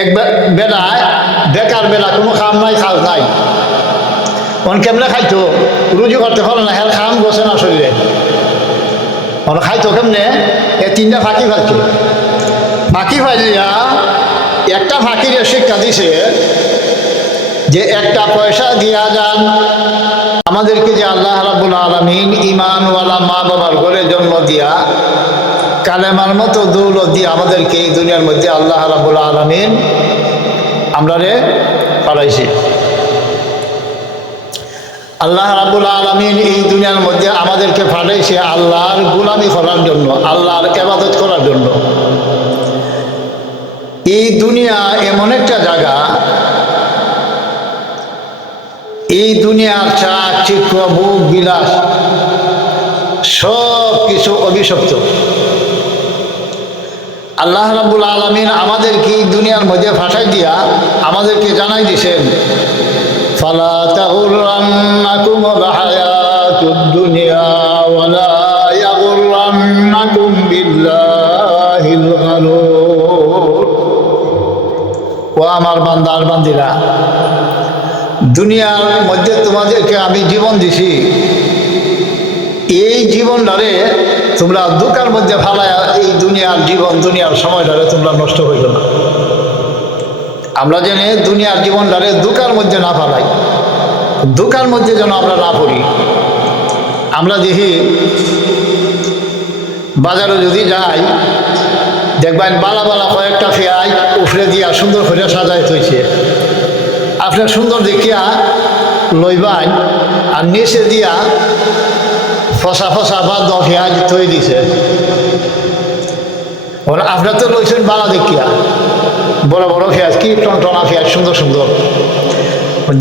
এক বেলায় বেকার বেলা কোনো খাম নাই খাল নাই, অন কেমনে খাইতো রুজি করতে পারো না, হ্যাঁ খাম বসে না শরীরে, অন খাইতো কেমনে এ তিনটা ফাঁকি ফেলছে। ফাঁকি ফাইলিয়া একটা ফাঁকির শিক্ষা দিছে যে একটা পয়সা দিয়া যান আমাদেরকে, যে আল্লাহ রাব্বুল আলামিন ঈমানওয়ালা মা বাবার ঘরে জন্ম দিয়া কালেমার মতো দৌলত দিয়ে আমাদেরকে এই দুনিয়ার মধ্যে আল্লাহ রাব্বুল আলামিন আমরারে পাঠাইছে। আল্লাহ রাব্বুল আলামিন এই দুনিয়ার মধ্যে আমাদেরকে পাঠাইছে আল্লাহর গোলামি করার জন্য, আল্লাহর ইবাদত করার জন্য। এই দুনিয়া এমন একটা জায়গা, এই দুনিয়ার চাকচিক্য ভোগ বিলাস সব কিছু অভিশপ্ত। আল্লাহ রাব্বুল আলামিন আমাদেরকে এই দুনিয়ার মধ্যে ফাটাই দিয়া আমাদেরকে জানাই দিছেন, ফালা তাগুররান্নাকুমুল হায়াতুদ দুনিয়া ওয়ালা ইয়াগুররান্নাকুম বিল্লাহিল গারুর। ও আমার বান্দা আর বান্দিরা, দুনিয়ার মধ্যে তোমাদেরকে আমি জীবন দিছি, এই জীবনটারে তোমরা দুঃখের মধ্যে ফালায় এই দুনিয়ার জীবন দুনিয়ার সময়টারে তোমরা নষ্ট হইল না। আমরা যেন দুনিয়ার জীবনটারে দুঃখের মধ্যে না ফালাই, দুঃখের মধ্যে যেন আমরা না পড়ি। আমরা দেখি বাজারে যদি যাই, দেখবেন বালা বালা কয়েকটা পেঁয়াজ উফরে দিয়া সুন্দর করে সাজাই থইছে, আপনার সুন্দর দেখিয়া লইবান আর নিচে দিয়া ফসা ফসা বাদ পেঁয়াজ থই দিছে। আপনার তো লইছেন বালা দেখিয়া বড় বড় পেঁয়াজ, কি টনটনা পেঁয়াজ সুন্দর সুন্দর,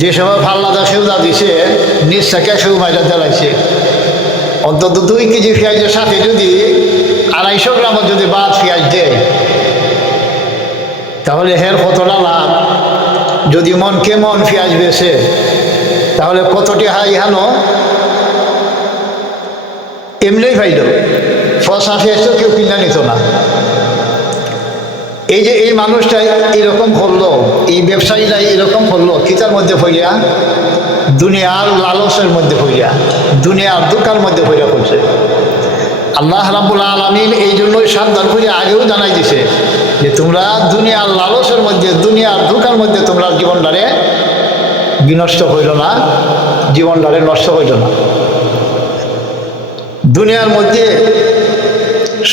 যে সময় ফাল্লাদা সেউদা দিছে নিচ থেকে সেউ মাইটা দেলাইছে। অন্তত 2 কেজি পেঁয়াজের সাথে যদি 250 গ্রামের যদি বাদ পেঁয়াজ দেয়, তাহলে হের কতটা লাভ। যদি মন কেমন পেঁয়াজ বেছে, তাহলে কতটি হাই হানো এমনিই ফাইল। ফসা পেঁয়াজ তো কেউ কিনা নিত না। এই যে এই মানুষটাই এরকম করলো, এই ব্যবসায়ীরা এরকম করলো, কিতার মধ্যে ফইয়া দুনিয়ার লালসের মধ্যে ফইয়া দুনিয়ার দুঃখের মধ্যে ফইয়া করছে। আল্লাহ রাব্বুল আলামিন এই জন্যই সাবধান করে আগেও জানাই দিছে যে তোমরা দুনিয়ার লালসের মধ্যে দুনিয়ার দুঃখের মধ্যে তোমরা জীবনটারে বিনষ্ট হইল না, জীবনটারে নষ্ট হইল না। দুনিয়ার মধ্যে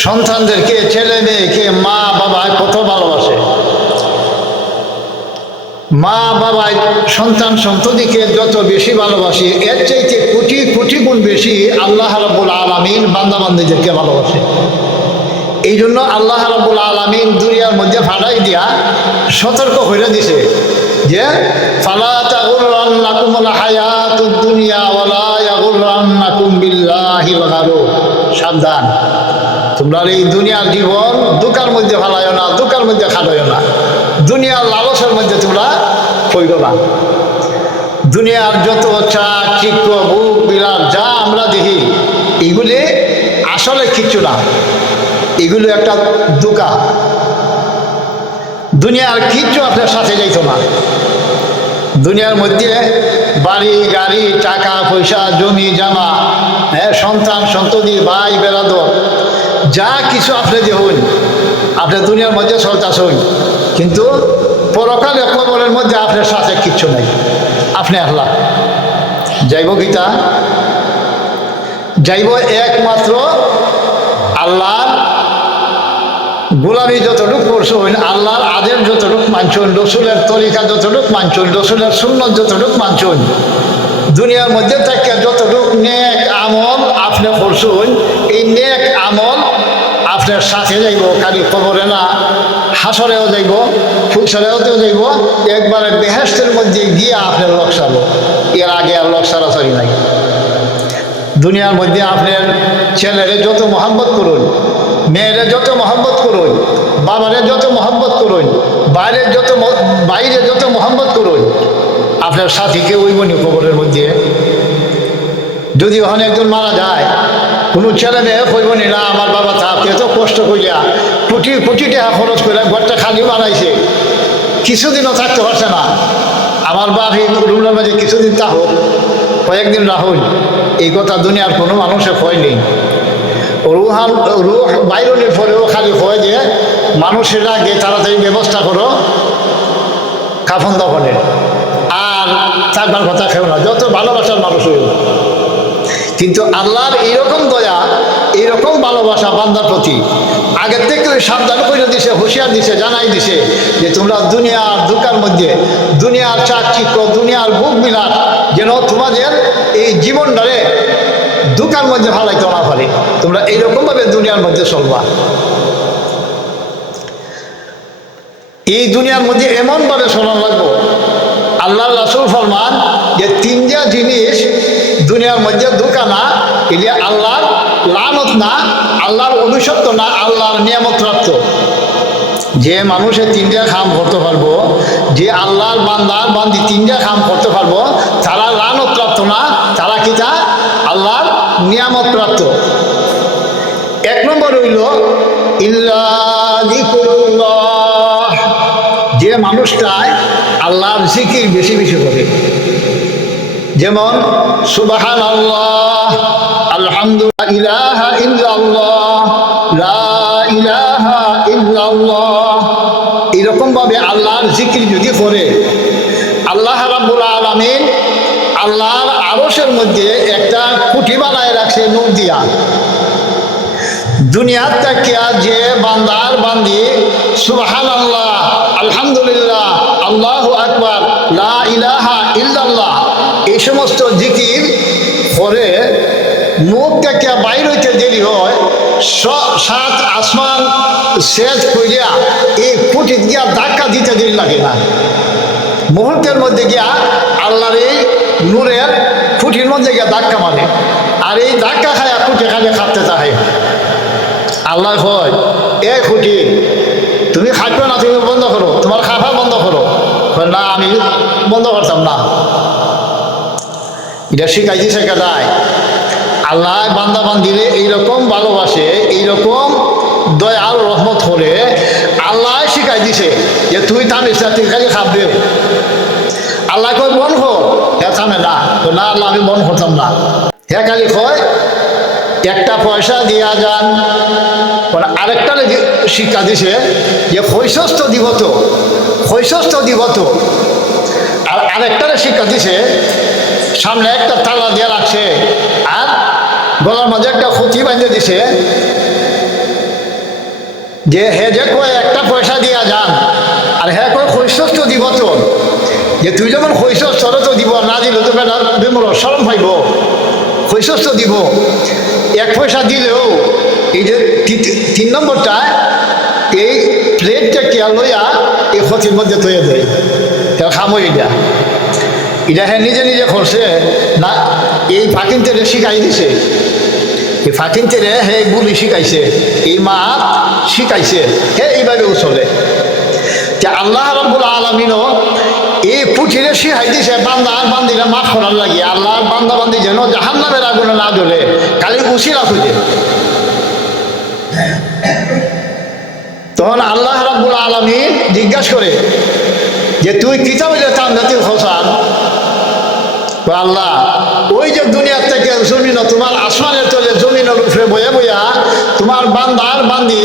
সন্তানদেরকে, ছেলে মেয়েকে মা বাবা কত ভালোবাসে। মা বাবা সন্তান সন্ততিকে যত বেশি ভালোবাসে, এর চাইতে কোটি কোটি গুণ বেশি আল্লাহ রাব্বুল আলামিন বান্দা বান্দীদেরকে ভালোবাসে। এই জন্য আল্লাহ রাব্বুল আলামিন দুনিয়ার মধ্যে ফাটাই দিয়া সতর্ক করে দিছে যে ফালা তাগুররান্নাকুমুল হায়াতুদ দুনিয়া ওয়ালা ইয়াগুররান্নাকুম বিল্লাহিল গারুর। সাবধান, তোমরা এই দুনিয়ার জীবন দুঃখের মধ্যে ফালাইও না, দুঃখের মধ্যে খাটাইও না, দুনিয়ার লালসের মধ্যে তোমরা পড়ো না। দুনিয়ার যত চাকচিক্য ভোগ বিলাস যা আমরা দেখি, এগুলি আসলে কিচ্ছু না, এগুলো একটা ধোঁকা। দুনিয়ার কিচ্ছু আপনার সাথে যাইত না। দুনিয়ার মধ্যে বাড়ি গাড়ি, টাকা পয়সা, জমি জমা, হ্যাঁ, সন্তান সন্ততি, ভাই বেরাদর, যা কিছু আপনি দেখুন, আপনি দুনিয়ার মধ্যে চলতেছেন, কিন্তু পরকালে কবরের মধ্যে আপনার সাথে কিচ্ছু নাই। আপনি আল্লাহ যাইব গীতা, যাইব একমাত্র আল্লাহর গোলামি যতটুক করছেন, আল্লাহর আদেশ যতটুক মানছেন, রসুলের তরিকা যতটুক মানছেন, রসুলের সুন্নত যতটুক মানছেন, দুনিয়ার মধ্যে থেকে যতটুক নেক আমল আপনি করছেন, এই নেক আমল আপনার সাথে যাইব, খালি কবরে না, হাসরেও যাইব, ফুলসরেওতেও যাইব, একবারে বেহেশতের মধ্যে গিয়ে আপনার লোক সারব। এর আগে আর লোক সারাসারি নাই। দুনিয়ার মধ্যে আপনার ছেলেরে যত মহব্বত করুন, মেয়েরে যত মহব্বত করুন, বাবারে যত মহব্বত করুন, বাইরে যত মহব্বত করুন, আপনার সাথীকে ওই বনি কবরের মধ্যে। যদি ওখানে একজন মারা যায়, কোনো ছেলে মেয়ে কইব না আমার বাবা থাকতে এত কষ্ট করিয়া কোটি কোটি টাকা খরচ করে ঘরটা খালি বানাইছে, কিছুদিনও থাকতে পারছে না। আমার বাপ এই রুমের মাঝে কিছুদিন থাকুক, কয়েকদিন রাহুল, এই কথা দুনিয়ার কোনো মানুষে হয়নি। রুহ বাইরনের পরেও খালি হয় যে মানুষের আগে তাড়াতাড়ি ব্যবস্থা করো কাফন দফনের, আর থাকবার কথা খেও না, যত ভালোবাসার মানুষ হইল। কিন্তু আল্লাহর এইরকম দয়া, এইরকম ভালোবাসা বান্দার প্রতি আগের থেকে ওই সাবধান করে দিছে, হুঁশিয়ার দিছে, জানাই দিছে যে তোমরা দুনিয়ার দুঃখের মধ্যে, দুনিয়ার চাকচিক্য, দুনিয়ার বুক বিলাস যেন তোমাদের এই জীবনটারে দুঃখের মধ্যে ফালাইতে না পারে, তোমরা এইরকমভাবে দুনিয়ার মধ্যে চলবা। এই দুনিয়ার মধ্যে এমনভাবে চলার লাগবো। আল্লাহ রাসূল ফরমান যে তিনটা জিনিস দুনিয়ার মধ্যে দুঃখা না, এগুলি আল্লাহর লানত না, আল্লাহর অভিশপ্ত না, আল্লাহর নিয়ামত প্রাপ্ত। যে মানুষে তিনটা কাম করতে পারবো, যে আল্লাহর বান্দার বান্দি তিনটা কাম করতে পারবো, তারা লানত প্রাপ্ত না, তারা কি তা আল্লাহর নিয়ামত প্রাপ্ত। এক নম্বর হইল ইল্লা যিকরুল্লাহ, যে মানুষটায় আল্লাহর জিকির বেশি বেশি করে, যেমন সুবহানাল্লাহ, আলহামদুলিল্লাহ, ইলাহা ইল্লাল্লাহ, লা ইলাহা ইল্লাল্লাহ, এরকম ভাবে আল্লাহর জিকির যদি করে, আল্লাহ রাব্বুল আলামিন আল্লাহর আরশের মধ্যে একটা কুঠি বানায় রাখছে নূর দিয়া। দুনিয়ার তাকিয়া যে বান্দার বান্দি সুবহানাল্লাহ, আলহামদুলিল্লাহ, আল্লাহু আকবার, লা ইলাহা ইল্লাল্লাহ এই সমস্ত জিকির করে, মুখ থেকে বাইর হইতে দেরি হয়, সাত আসমান সেজ করিয়া এই কুটি গিয়া ধাক্কা দিতে দেরি লাগে না, মুহূর্তের মধ্যে গিয়া আল্লাহর এই নূরের খুঁটির মধ্যে গিয়া ধাক্কা মারে, আর এই ধাক্কা খায়া খুঁটে খালে খাটতে থাকে। আল্লাহ হয় এ খুঁটি তুমি খাটবে না, তুমি বন্ধ করো, তোমার খাফা বন্ধ করো। না আমি বন্ধ করতাম না। এটা শিখাই দিছে কেটায়? আল্লাহ বান্দা বান্দিরে এইরকম ভালোবাসে, এইরকম দয়াল রহমত করে আল্লাহ শিখাই দিছে যে তুই থামিস না, তুই খালি খাববে। আল্লাহ কয় বন কর, হ্যাঁ থামে না, তো না আল্লাহ আমি বন করতাম না। হ্যাঁ খালি কয় একটা পয়সা দিয়া যান, আরেকটা শিক্ষা দিছে যে কৈশস্ত দিবত, কৈশস্ত দিবত। আর আরেকটারে শিক্ষা দিছে সামনে একটা তালা দিয়ে রাখছে, আর গলার মাঝে একটা খুঁটি বাঁধে দিছে যে হে যে কয় একটা পয়সা দিয়া যান, আর হ্যাঁ কয় কৈশস্ত দিবত, যে তুই যখন কৈশস্ত তো দিব, না দিলে তো বেটার বিমূল শরম পাইব, কৈশস্ত দিব। এক পয়সা দিলেও এই যে তিন নম্বরটা এই প্লেটটা কেয়া লইয়া এই ক্ষতির মধ্যে তৈরি দেয়, তার খামো এটা হ্যাঁ নিজে নিজে করছে না, এই ফাঁকিন তেরে শিখাই দিছে, এই ফাঁকিন তেরে হে গুলি শিখাইছে, এই মা শিখাইছে, হে এইভাবেও চলে। আল্লাহ রাব্বুল আলামিনও এই পুঠিরে শিখাই দিছে বান্দা আর বান্দিরা মাফ করার লাগে, আল্লাহর বান্দা বান্দি যেন জাহান্নামের আগুনে না জ্বলে, খালি উসিলা খুঁজে। তখন আল্লাহ রাব্বুল আলামিন জিজ্ঞাসা করে যে তুই কিতাবে যে তান্দাতি হোসান, আল্লাহ ওই যে দুনিয়ার থেকে জমিন, তোমার আসমানের তলে জমিনের উপরে বয়ে বইয়া তোমার বান্দা আর বান্দি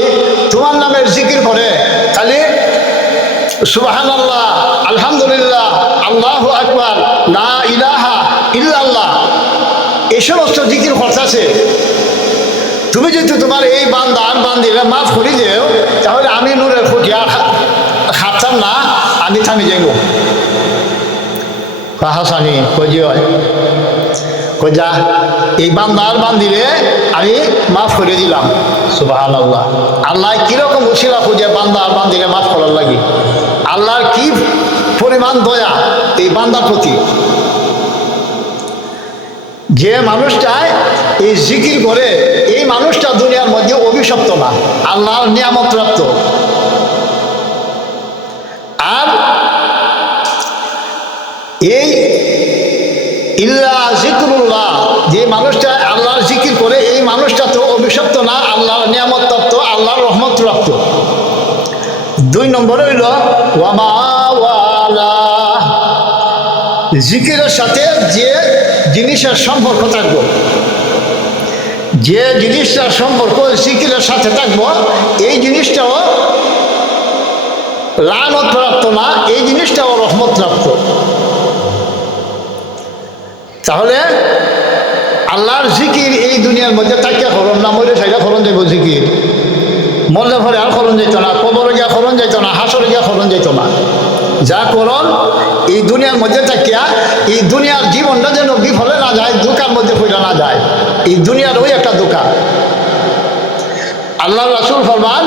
তোমার নামের জিকির করে, খালি সুবহানাল্লাহ, আলহামদুলিল্লাহ, আল্লাহু আকবার, লা ইলাহা ইল্লাল্লাহ এই সমস্ত জিকির করতেছে। তুমি যদি তোমার এই বান্দা আর বান্দিরা মাফ করি দেও, তাহলে আমি নূরের খুঁটিয়া খাটতাম না, আমি থামি যাইব। হাসানি কজি হয় যা এই বান্দা আর বান্দিরে আমি মাফ করে দিলাম। সুবহানাল্লাহ, আল্লাহ কিরকম উশিলা খুঁজে বান্দা আর বান্দিরে মাফ করার লাগে, আল্লাহর কি পরিমাণ দয়া এই বান্দার প্রতি। যে মানুষটায় এই জিকির করে, এই মানুষটা দুনিয়ার মধ্যে অভিশপ্ত না, আল্লাহর নিয়ামত প্রাপ্ত। আর এই ইল্লা যিকরুল্লাহ, যে মানুষটা আল্লাহর জিকির করে, এই মানুষটা তো অভিশপ্ত না, আল্লাহর নিয়ামত প্রাপ্ত, আল্লাহর রহমত প্রাপ্ত। দুই নম্বরে হইল ওয়ামা তাআলা। জিকিরের সাথে যে জিনিসের সম্পর্ক থাকবো, যে জিনিসটার সম্পর্ক জিকিরের সাথে থাকবো, এই জিনিসটাও লানত প্রাপ্ত না, এই জিনিসটাও রহমত প্রাপ্ত। তাহলে আল্লাহর জিকির এই দুনিয়ার মধ্যে তাকিয়া করুন না, মরে সাইডা করুন যাইব জিকির, মরলে পরে আর করুন যেত না, কবরে গিয়া করুন যেত না, হাসরে গিয়া করুন যেত না। যা করুন এই দুনিয়ার মধ্যে থাকিয়া এই দুনিয়ার জীবনটা যেন বিফলে না যায়, দোকার মধ্যে পড়ে না যায়। এই দুনিয়ার ওই একটা দোকান। আল্লাহ রাসূল ফরমান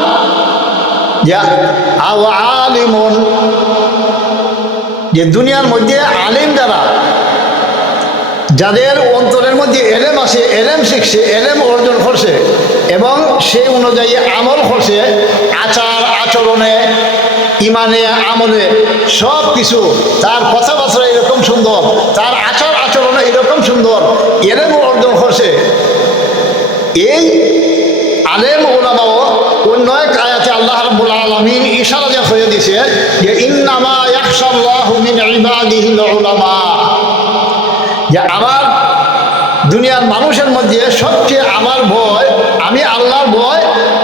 আলিমুন, যে দুনিয়ার মধ্যে আলিম যারা, যাদের অন্তরের মধ্যে এলেম আছে, এলেম শিখছে, এলেম অর্জন করছে এবং সেই অনুযায়ী আমল করছে, আচার আচরণে, ইমানে, আমলে সব কিছু, তার কথাবার্তা এরকম সুন্দর, তার আচার আচরণে এরকম সুন্দর, এলেম অর্জন করছে। এই আলেম ওলামাও অন্য এক আয়াতে আল্লাহ রাব্বুল আলামিন ইশারা দিয়ে হয়ে দিছে যে ইন্নামা ইয়াখশাল্লাহু মিন ইবাদিহিল উলামা, যে আমার দুনিয়ার মানুষের মধ্যে সবচেয়ে আমার ভয়, আমি আল্লাহর ভয়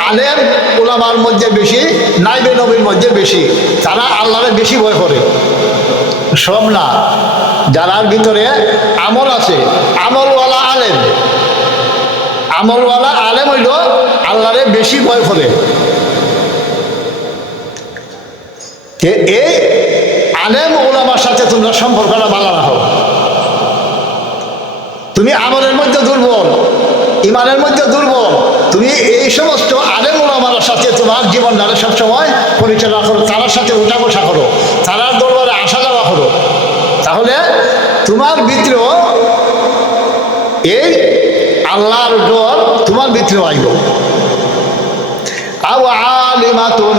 আলেম ওলামার মধ্যে বেশি, নাইবে নবীর মধ্যে বেশি। তারা আল্লাহরে বেশি ভয় করে, সব না, যারার ভিতরে আমল আছে, আমলওয়ালা আলেম, আমলওয়ালা আলেম হইল আল্লাহরে বেশি ভয় করে। এই আলেম ওলামার সাথে তোমরা সম্পর্কটা ভালো রাখো। তুমি আমলের মধ্যে দুর্বল, ইমানের মধ্যে দুর্বল, তুমি এই সমস্ত আলেম ওলামার সাথে তোমার জীবনটাকে সবসময় পরিচালনা করো, তার সাথে উঠা বসা করো, তার দরবারে আসা যাওয়া করো, তাহলে তোমার ভিতরেও এই আল্লাহর ডর তোমার ভিতরে আইব। আও আলিমাতুন,